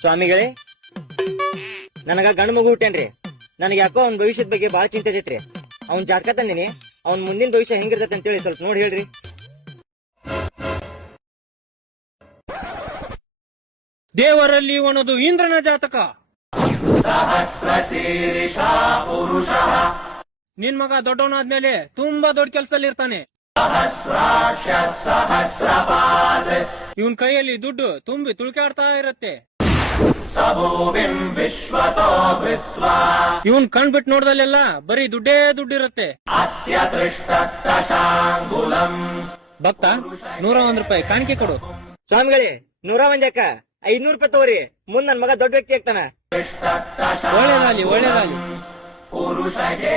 ಸ್ವಾಮಿಗಳೇ, ನನಗ ಗಂಡು ಮಗು ಹುಟ್ಟೇನ್ರಿ. ನನಗೆ ಯಾಕೋ ಅವ್ನ ಭವಿಷ್ಯದ ಬಗ್ಗೆ ಬಾಳ ಚಿಂತೆ ಐತ್ರಿ. ಅವ್ನ ಜಾತಕ ತಂದಿನಿ. ಅವ್ನ ಮುಂದಿನ ಭವಿಷ್ಯ ಹೆಂಗಿರ್ತೈತೆ ಅಂತೇಳಿ ಸ್ವಲ್ಪ ನೋಡಿ ಹೇಳ್ರಿ. ದೇವರಲ್ಲಿ ಒಣದು ಇಂದ್ರನ ಜಾತಕ. ನಿನ್ ಮಗ ದೊಡ್ಡವನಾದ್ಮೇಲೆ ತುಂಬಾ ದೊಡ್ಡ ಕೆಲಸದಲ್ಲಿ ಇರ್ತಾನೆ. ಇವನ್ ಕೈಯಲ್ಲಿ ದುಡ್ಡು ತುಂಬಿ ತುಳ್ಕಾಡ್ತಾ ಇರತ್ತೆ. ಇವನ್ ಕಣ್ಬಿಟ್ಟು ನೋಡ್ದಲ್ಲೆಲ್ಲ ಬರೀ ದುಡ್ಡೇ ದುಡ್ಡಿರತ್ತೆ. ಭಕ್ತ, 101 ರೂಪಾಯಿ ಕಾಣಿಕೆ ಕೊಡು. ಸ್ವಾಮಿಗಳೇ, 101 ಯಾಕ 500 ರೂಪಾಯಿ ತಗೋರಿ. ಮುಂದ್ ನನ್ ಮಗ ದೊಡ್ಡ ವ್ಯಕ್ತಿ ಆಗ್ತಾನ. ಒಳ್ಳೇದಾಗ್ಲಿ, ಒಳ್ಳೇದಾಗ್ಲಿ. ಪುರುಷಗೆ